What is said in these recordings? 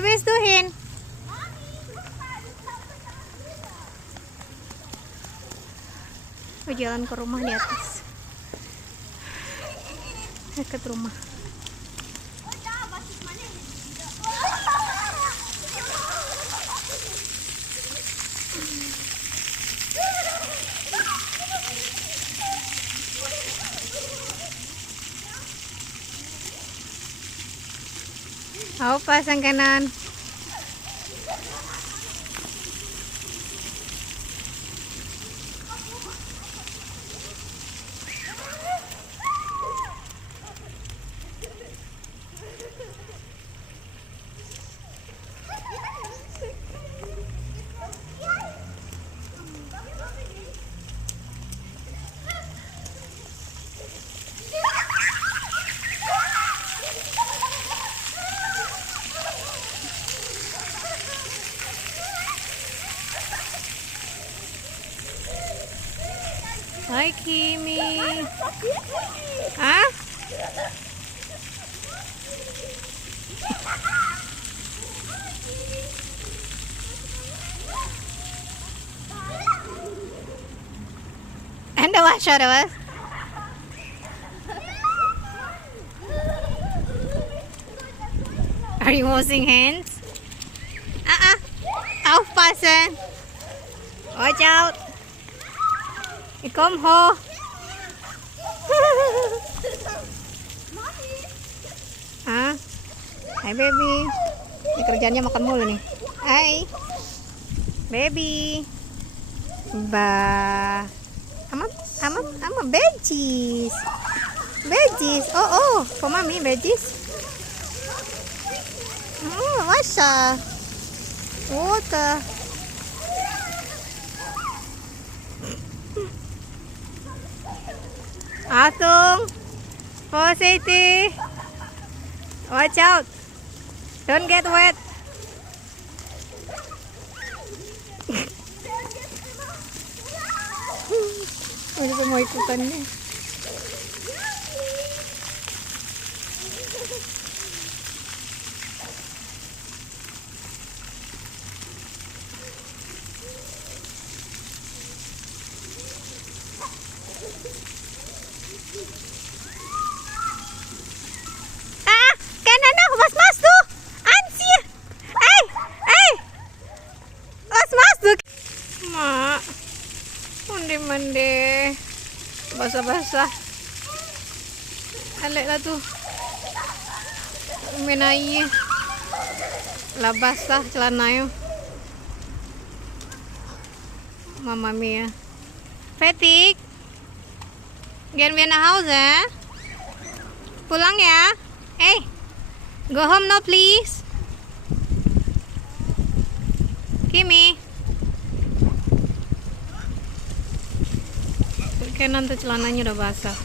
habis tuhin. Oh, jalan ke rumah di atas. Dekat rumah. Ayo pasang kanan. Hai Kimi. Hah? Anda wash ada was? Are you washing hands? Aufpassen. Watch out. Kom ho. Ah, hai baby. Ini kerjanya makan mulu nih. Hai, baby. Ba, ama veggies. Veggies. Oh, for mommy veggies. Washa. Water. Achtung, vorsichtig, watch out, don't get wet. Udah mau ikutan nih. Mak, mandi basah-basah. Alek lah tuh. Menai lah basah celananya. Mama Mia. Fetik. Gehen wir nach Hause? Pulang ya? Go home now please. Kimi. Kenan tuh celananya udah basah.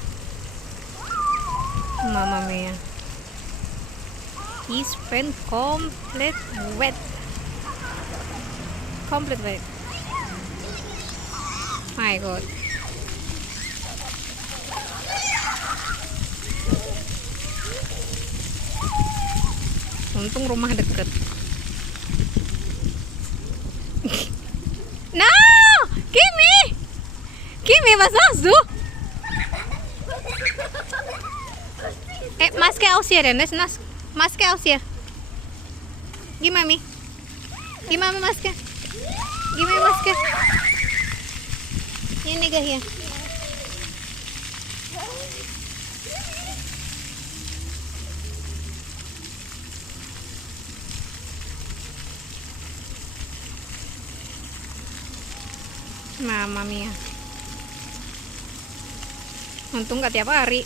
Mama Mia. His pants complete wet. Complete wet. My God. Untung rumah deket. No, Kimi, was machst du? Maske aus hier, denn das ist nass. Maske aus hier. Gib Mami. Gib Mami Maske. Gib mir Maske. Ini gak hier. Mama Mia. Untung gak tiap hari.